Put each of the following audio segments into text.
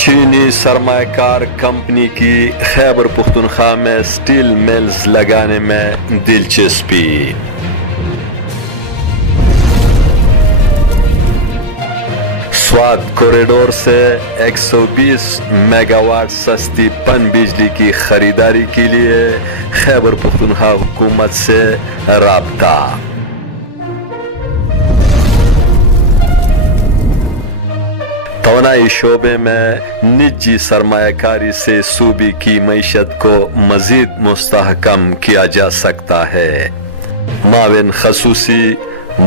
چینی سرمایہ کار کمپنی کی خیبر پختونخوا میں اسٹیل ملز لگانے میں دلچسپی۔ سوات کوریڈور سے 120 میگا واٹ سستی پن بجلی کی خریداری کے لیے خیبر پختونخوا حکومت سے رابطہ۔ توانائی شعبے میں نجی سرمایہ کاری سے صوبے کی معیشت کو مزید مستحکم کیا جا سکتا ہے۔ معاون خصوصی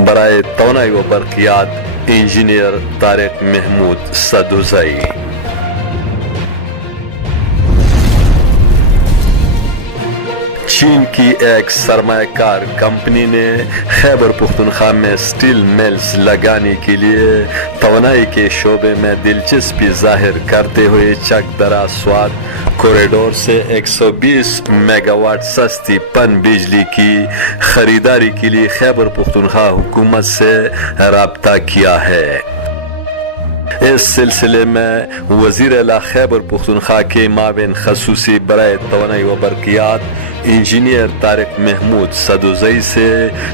برائے توانائی و برقیات انجینئر طارق محمود سدوزئی۔ چین کی ایک سرمایہ کار کمپنی نے خیبر پختونخوا میں اسٹیل ملز لگانے کے لیے توانائی کے شعبے میں دلچسپی ظاہر کرتے ہوئے چک درا سوات کوریڈور سے 120 میگا واٹ سستی پن بجلی کی خریداری کے لیے خیبر پختونخوا حکومت سے رابطہ کیا ہے۔ اس سلسلے میں وزیر اعلیٰ خیبر پختونخوا کے معاون خصوصی برائے توانائی و برقیات انجینئر طارق محمود سدوزئی سے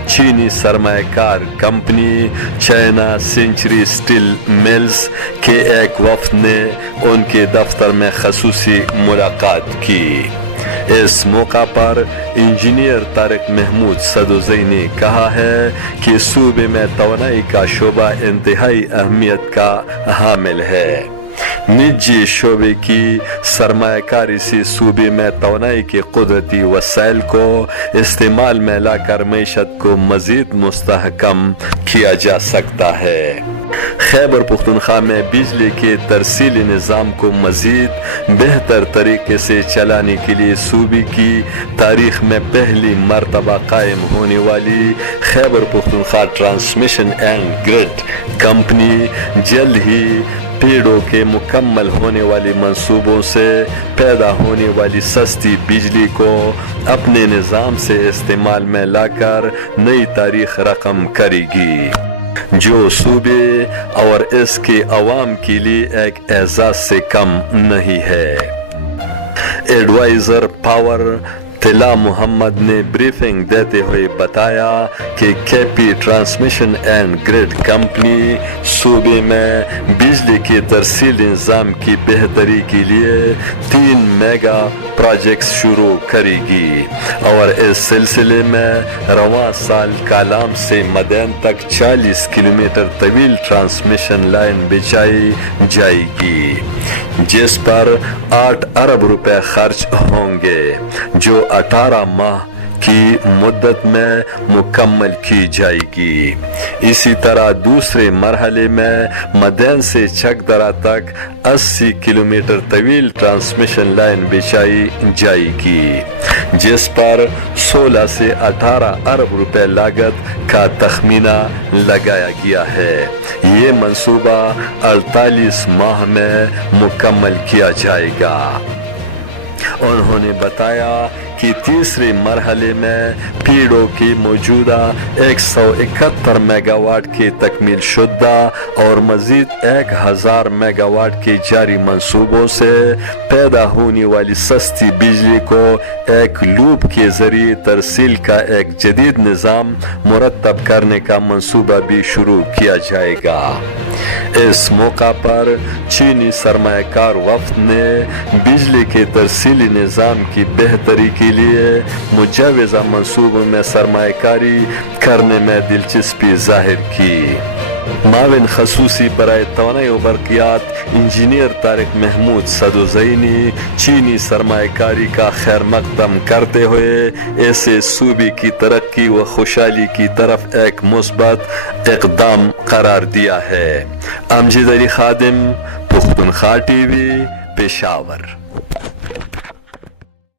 چینی سرمایہ کار company China Century Steel Mills کے ایک وفد نے ان کے دفتر میں خصوصی ملاقات کی۔ اس موقع پر انجینئر طارق محمود سدوزئی نے کہا ہے کہ صوبے میں توانائی کا شعبہ انتہائی اہمیت کا حامل ہے۔ نجی شعبے کی سرمایہ کاری سے صوبے میں توانائی کے قدرتی وسائل کو استعمال میں لا کر معیشت کو مزید مستحکم کیا جا سکتا ہے۔ خیبر پختونخوا میں بجلی کے ترسیلی نظام کو مزید بہتر طریقے سے چلانے کے لیے صوبے کی تاریخ میں پہلی مرتبہ قائم ہونے والی Khyber Pakhtunkhwa transmission and grid company جلد ہی پیڑوں کے مکمل ہونے والے منصوبوں سے پیدا ہونے والی سستی بجلی کو اپنے نظام سے استعمال میں لا کر نئی تاریخ رقم کرے گی، جو صوبے اور اس کے عوام کے لیے ایک اعزاز سے کم نہیں ہے۔ ایڈوائزر پاور طلا محمد نے بریفنگ دیتے ہوئے بتایا کہ کے P transmission and grid company صوبے میں بجلی کے ترسیلی نظام کی بہتری کے لیے 3 میگا پروجیکٹس شروع کرے گی اور اس سلسلے میں رواں سال کالام سے مدین تک 40 کلومیٹر طویل ٹرانسمیشن لائن بچھائی جائے گی، جس پر 8 ارب روپے خرچ ہوں گے، جو 18 ماہ کی مدت میں مکمل کی جائے گی۔ اسی طرح دوسرے مرحلے میں مدین سے چک درا تک 80 کلومیٹر طویل ٹرانسمیشن لائن بچھائی جائے گی، جس پر 16 سے 18 ارب روپے لاگت کا تخمینہ لگایا گیا ہے۔ یہ منصوبہ 48 ماہ میں مکمل کیا جائے گا۔ انہوں نے بتایا کہ تیسرے مرحلے میں پیڑوں کی موجودہ 171 میگا واٹ کی تکمیل شدہ اور مزید 1000 میگا واٹ کے جاری منصوبوں سے پیدا ہونے والی سستی بجلی کو ایک لوپ کے ذریعے ترسیل کا ایک جدید نظام مرتب کرنے کا منصوبہ بھی شروع کیا جائے گا۔ اس موقع پر چینی سرمایہ کار وفد نے بجلی کے ترسیلی نظام کی بہتری کے لیے مجوزہ منصوبوں میں سرمایہ کاری کرنے میں دلچسپی ظاہر کی۔ معاون خصوصی برائے توانائی و برقیات انجینئر طارق محمود سدوزئی نے چینی سرمایہ کاری کا خیر مقدم کرتے ہوئے اسے صوبے کی ترقی و خوشحالی کی طرف ایک مثبت اقدام قرار دیا ہے۔ امجد علی خادم، پختونخوا ٹی وی، پشاور۔